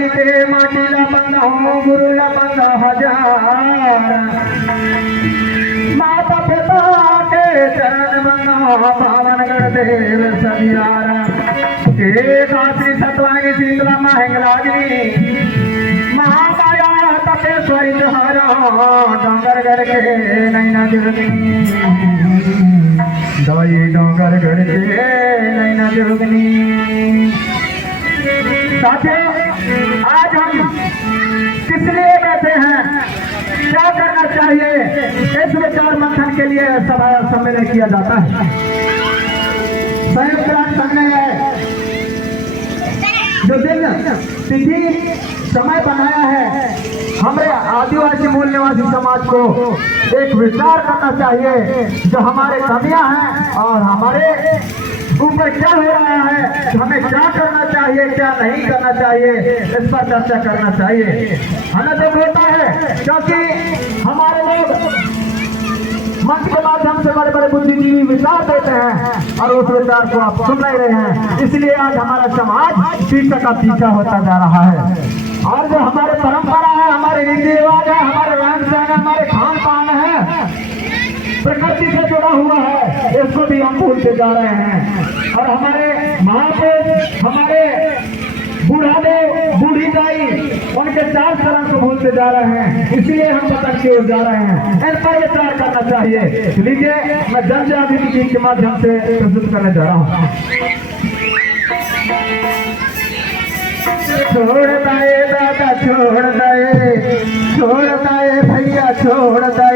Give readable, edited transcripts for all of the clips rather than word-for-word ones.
आई ते माटीला बंदा हो गुरुला बंदा हजार माता पिता के चरण बंदा पावन कर देव सबियारा के काशी सतवाई शीतला महंगलाग्नि महामाया तपेश्वरी जहरा डोंगर गढ़ के नैना जोगनी दई डोंगर गढ़ के नैना जोगनी। साथियों आज हम किस लिए बैठे हैं, क्या करना चाहिए, इस विचार मंथन के लिए सभा सम्मेलन किया जाता है। संयुक्त राष्ट्र संघ ने जो दिन तिथि समय बनाया है, हमें आदिवासी मूल निवासी समाज को एक विचार करना चाहिए जो हमारे कमियां हैं और हमारे ऊपर क्या हो रहा है, हमें क्या करना चाहिए क्या नहीं करना चाहिए, इस पर चर्चा करना चाहिए। हमें दुख होता है क्योंकि हमारे लोग मंच के माध्यम से बड़े बड़े बुद्धिजीवी विचार देते हैं और उस विचार को आप सुन नहीं रहे हैं, इसलिए आज हमारा समाज पीछे का पीछा होता जा रहा है। और जो हमारे परंपरा है, हमारे रीति रिवाज है, हमारे रहन सहन, हमारे खान पान है, प्रकृति से जुड़ा हुआ है, इसको भी हम भूलते जा रहे हैं। और हमारे महापुरुष, हमारे बूढ़ादेव बूढ़ी दाई, उनके चार चरण को भूलते जा रहे हैं, इसलिए हम पतन की ओर जा रहे हैं। इन पर विचार करना चाहिए। लीजिए मैं जन जागृति गीत के माध्यम से प्रस्तुत करने जा रहा हूँ। छोड़ दे दादा छोड़ दे, छोड़ दे भैया छोड़ दे,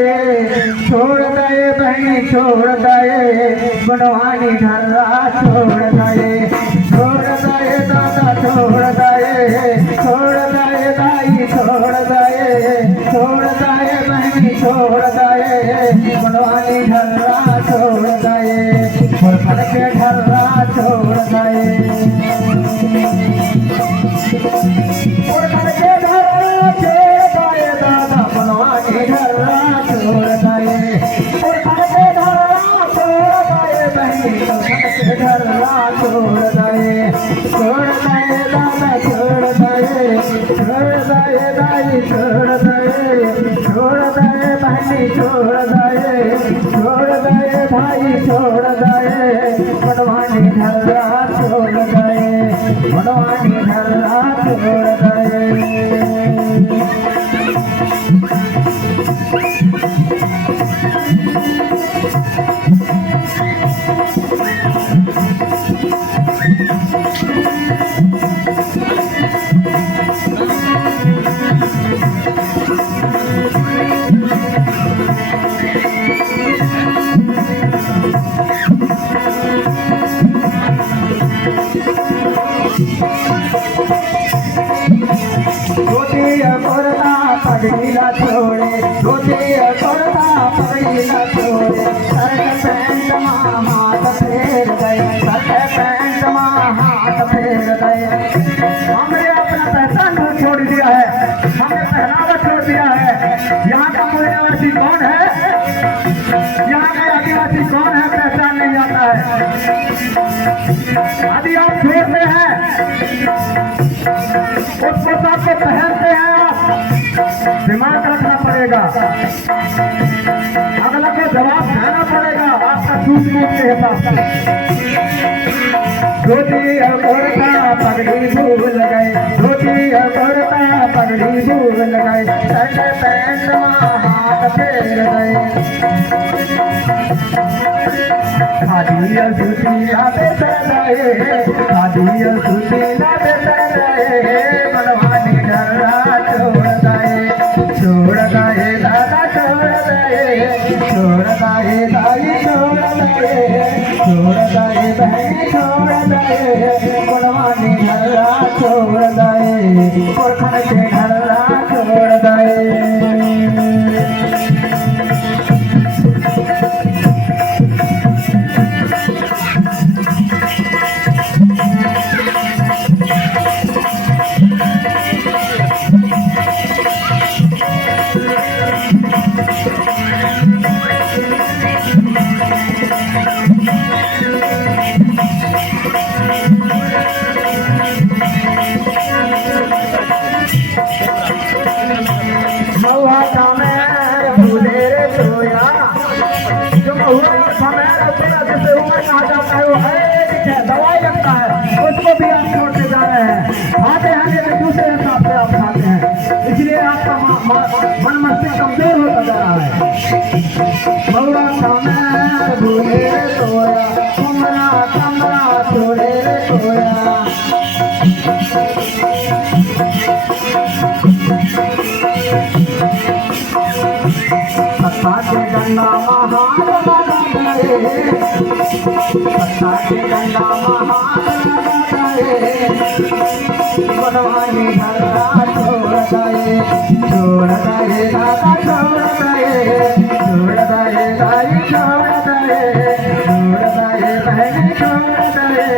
छोड़ दे बहनी छोड़ दे, बनवानी ढर्रा छोड़ दे, छोड़ दे दादा छोड़ दे, छोड़ दे दाई छोड़ दे, छोड़ दे बहनी छोड़ दे, बनवानी ढर्रा छोड़ दे, फल के ढर्रा छोड़ दे, छोड़ दे भाई छोड़ दे, बनवानी ढर्रा छोड़ दे, बनवानी ढर्रा छोड़ दे। पगड़ीला छोड़े धोती कुर्ता पगड़ीला छोड़े, शर्ट पैंट मां हाथ फेर गए, शर्ट पैंट मां हाथ फेर गए। हमने अपना पहचान छोड़ दिया है, हमने पहनावा छोड़ दिया है। यहाँ का मूल निवासी कौन है, यहाँ के आदिवासी कौन है, पहचान नहीं आता है। यदि आप छोड़ते हैं उस पोशाक को पहनते हैं, आप दिमाग रखना पड़ेगा, अगला को जवाब देना पड़ेगा आपका सूझ बूझ के हिसाब से। धोती और कुर्ता पगड़ी भूल गए, धोती और कुर्ता पगड़ी भूल गए, शर्ट पैंट हाथ फेर गए, खादी और जूती ना बेचर गए, खादी और जूती ना बेचर गए, बनवानी ढर्रा छोड़ दे, छोड़ दे दादा छोड़ दे, छोड़ दे दाई छोड़ दे, छोड़ दे बहनी छोड़ दे, बनवानी ढर्रा छोड़ दे, पुरखन के ढर्रा छोड़ दे। सत्ता के गंगा महान लगा गए, सत्ता के गंगा महान लगा गए, बनवानी धरना छोड़ गए, छोड़ गए दादा छोड़ गए, छोड़ गए दाई छोड़ गए, छोड़ गए बहन छोड़ गए,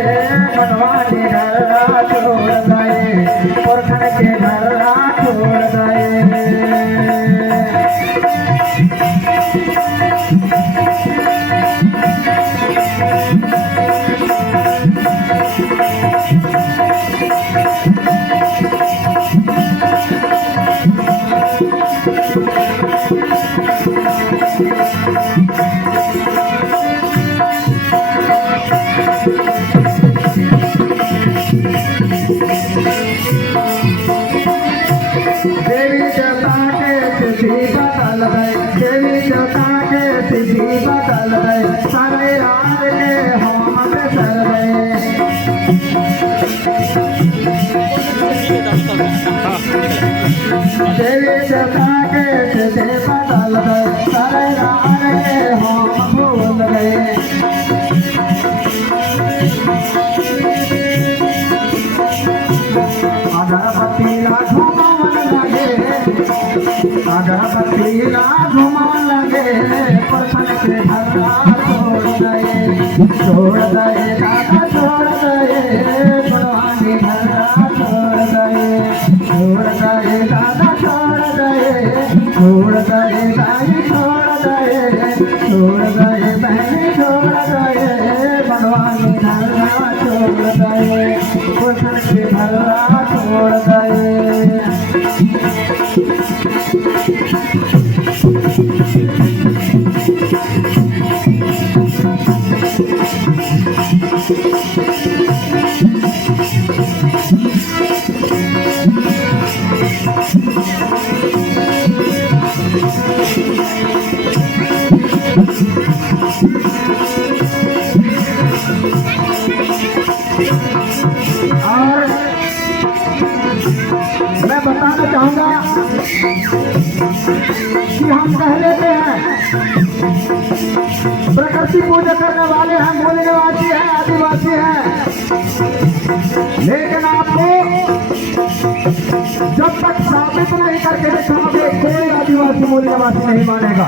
बनवानी धरना छोड़ गए, पुरखन के धरना छोड़ गए। देवी देवता के तिथि बदल गए, देवी देवता के तिथि बदल गए, सारे रात के होम में चल गए। देवी देवता के तिथि बदल गए, सारे रात के होम भूल गए। अगरबत्ती ला घुमावन लगे, अगरबत्ती ला घुमावन लगे, पुरखन के धरना छोड़ गए, छोड़ गए दादा छोड़ गए, बनवानी धरना छोड़ गए, छोड़ गए दादा छोड़ गए, छोड़ गए दाई छोड़ गए, छोड़ गए बहन छोड़ गए, बनवानी धरना छोड़ गए, पुरखन के धरना छोड़ गए। और मैं बताना चाहूंगा कि हम कह लेते हैं प्रकृति पूजा करने वाले हैं, मूल निवासी हैं, आदिवासी हैं, लेकिन आपको जब तक साबित नहीं करके दिखाओगे कोई आदिवासी मूल निवासी नहीं मानेगा।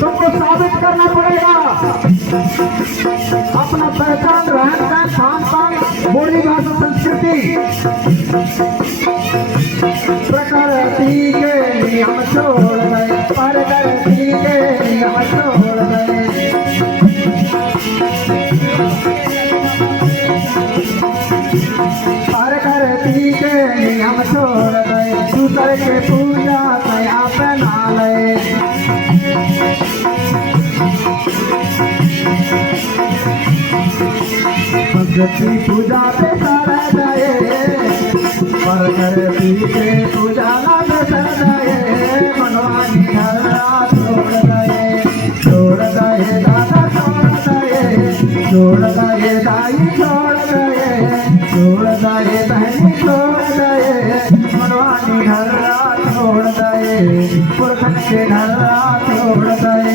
तुमको साबित करना पड़ेगा अपना पहचान, रहन सहन, खान पान, बोली भाषा, संस्कृति, प्रकृति के नियम छोड़ गए, प्रकृति के नियम छोड़ गए। प्रकृति के नियम छोड़ गए, दूसरे के पूजा नया बना ले। प्रकृति पूजा पे सारा जाए, प्रकृति के पूजा ना बेसर जाए, मनवानी धरना छोड़ गए, छोड़ गए दादा छोड़ गए, छोड़ गए दाई छोड़ गए, छोड़ गए बहनी छोड़ गए, मनवानी धरना छोड़ गए, पुरखन के धरना छोड़ गए,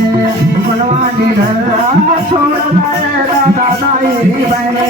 मनवानी धरना छोड़ गए, दादा दाई बहने